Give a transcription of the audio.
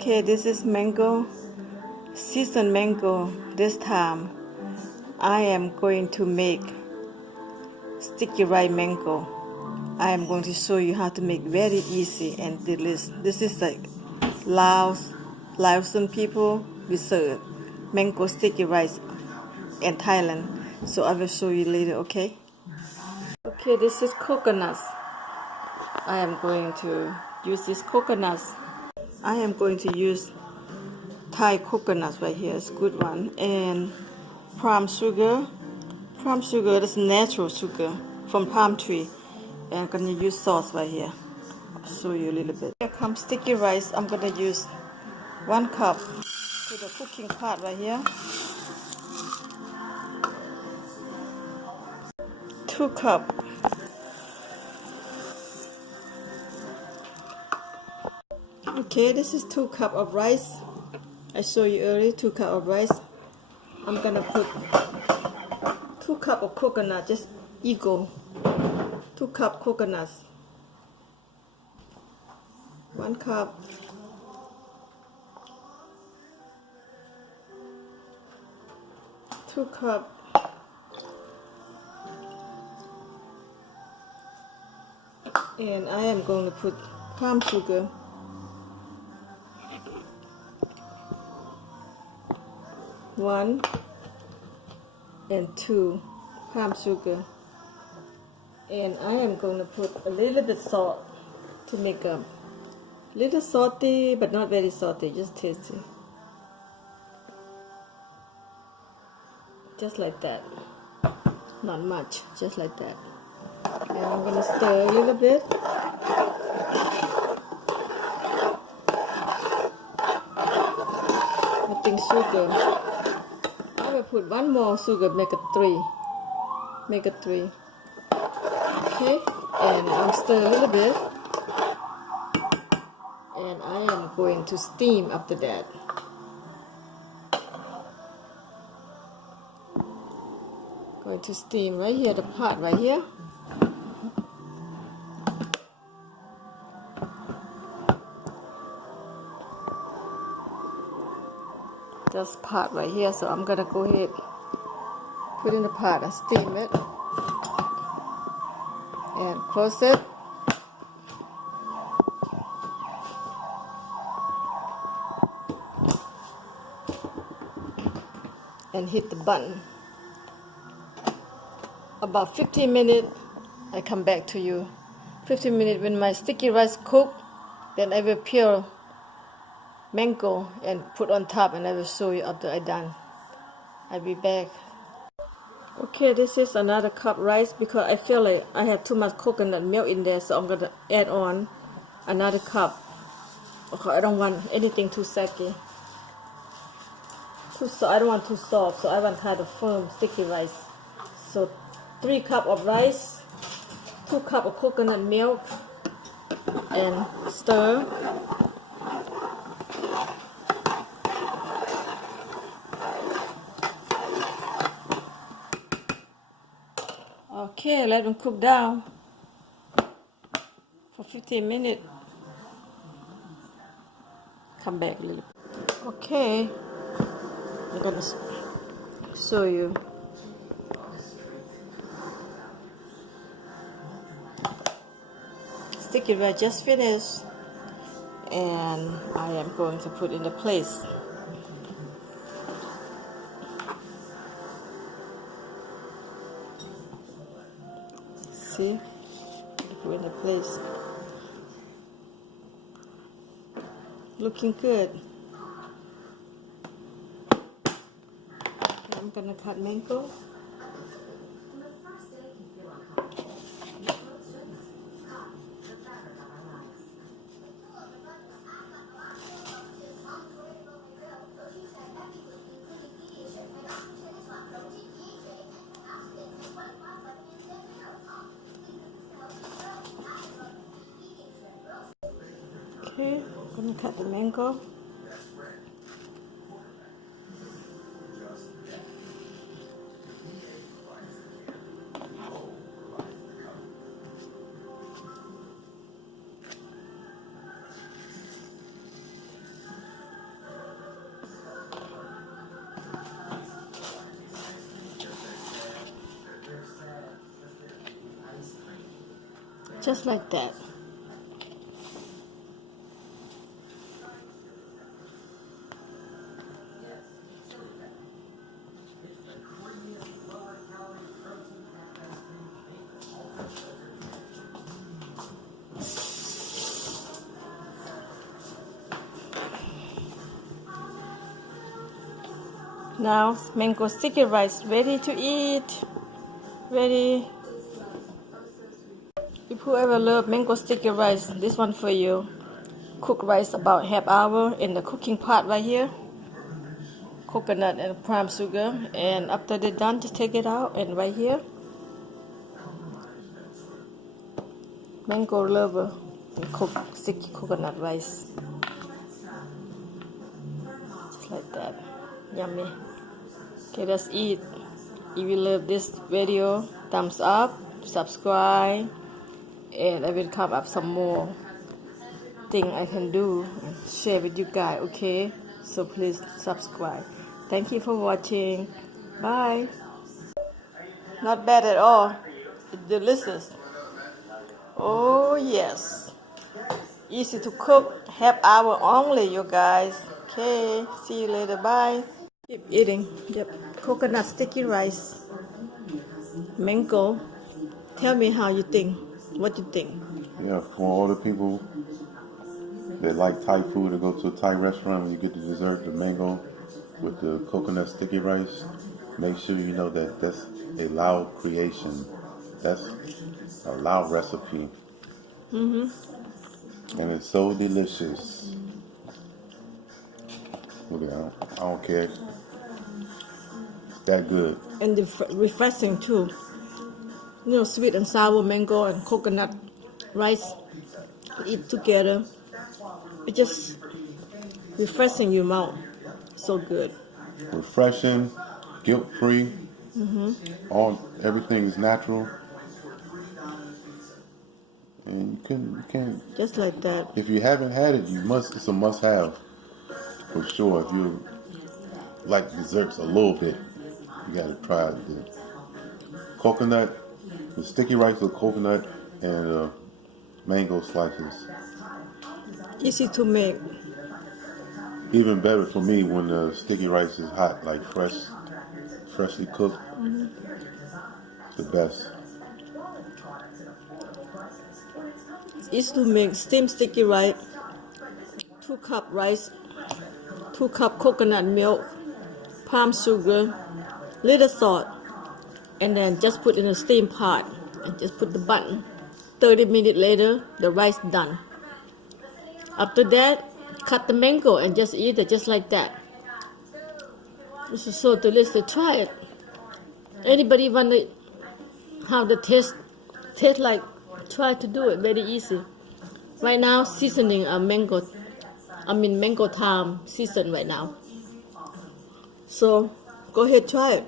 Okay, this is mango, seasoned mango. This time, I am going to make sticky rice mango. I am going to show you how to make very easy and delicious. This is like Laotian people we serve mango sticky rice in Thailand. So I will show you later, okay? Okay, this is coconuts. I am going to use these coconuts. I am going to use Thai coconuts right here. It's a good one. And palm sugar. Palm sugar is natural sugar from palm tree. And I'm going to use sauce right here. I'll show you a little bit. Here comes sticky rice. I'm going to use 1 cup to the cooking pot right here. 2 cups. Okay, this is 2 cups of rice. I showed you earlier 2 cups of rice. I'm gonna put 2 cups of coconut, just equal 2 cups coconuts. 1 cup. 2 cups. And I am going to put palm sugar. 1 and 2 palm sugar. And I am going to put a little bit salt to make a little salty but not very salty, just tasty. Just like that. Not much, just like that. And I'm going to stir a little bit. I think sugar. I will put 1 more sugar, make it 3. Make it 3. Okay, and I'll stir a little bit. And I am going to steam after that. Going to steam right here, the pot right here. This pot right here, so I'm gonna go ahead, put in the pot and steam it, and close it. And hit the button. About 15 minutes, I come back to you. 15 minutes when my sticky rice cook, then I will peel mango and put on top, and I will show you after I done. I'll be back. Okay, this is another cup rice because I feel like I have too much coconut milk in there, so I'm gonna add on another cup. Okay, I don't want anything too saggy. I don't want too soft, so I want kind of firm sticky rice. So 3 cups of rice, 2 cups of coconut milk, and stir. Okay, let them cook down for 15 minutes. Come back a little bit. Okay, I'm gonna show you. Sticky rice just finished, and I am going to put in the place. See, put in the place. Looking good. I'm gonna cut mango. Okay, I'm gonna cut the mango. just like that. Now mango sticky rice ready to eat. Ready. If whoever love mango sticky rice, this one for you. Cook rice about half hour in the cooking pot right here. Coconut and palm sugar, and after they're done, just take it out and right here. Mango lover, and cook sticky coconut rice. Just like that. Yummy. Okay, let's eat. If you love this video, thumbs up, subscribe, and I will come up some more thing I can do and share with you guys, okay? So please subscribe. Thank you for watching. Bye. Not bad at all. It's delicious. Oh yes. Easy to cook. Half hour only, you guys. Okay. See you later. Bye. Keep eating. Yep. Coconut sticky rice. Mango. Tell me how you think. What you think? Yeah, for all the people that like Thai food to go to a Thai restaurant and you get the dessert, the mango with the coconut sticky rice, make sure you know that that's a Lao creation. That's a Lao recipe. And it's so delicious. Look at that. I don't care. It's that good. And refreshing too. You know, sweet and sour mango and coconut rice eat together. It's just refreshing your mouth. So good. Refreshing, guilt-free. Everything is natural. And you can't. Just like that. If you haven't had it, it's a must-have. For sure. If you like desserts a little bit, you gotta try the coconut, the sticky rice with coconut, and mango slices. Easy to make. Even better for me when the sticky rice is hot, like freshly cooked. The best. It's easy to make. Steamed sticky rice, 2 cup rice, 2 cup coconut milk, palm sugar, little salt, and then just put in a steam pot and just put the button. 30 minutes later, the rice done. After that, cut the mango and just eat it just like that. This is so delicious. Try it. Anybody want to how the taste like? Try to do it. Very easy. Right now, seasoning a mango. Mango thyme season right now. So go ahead, try it.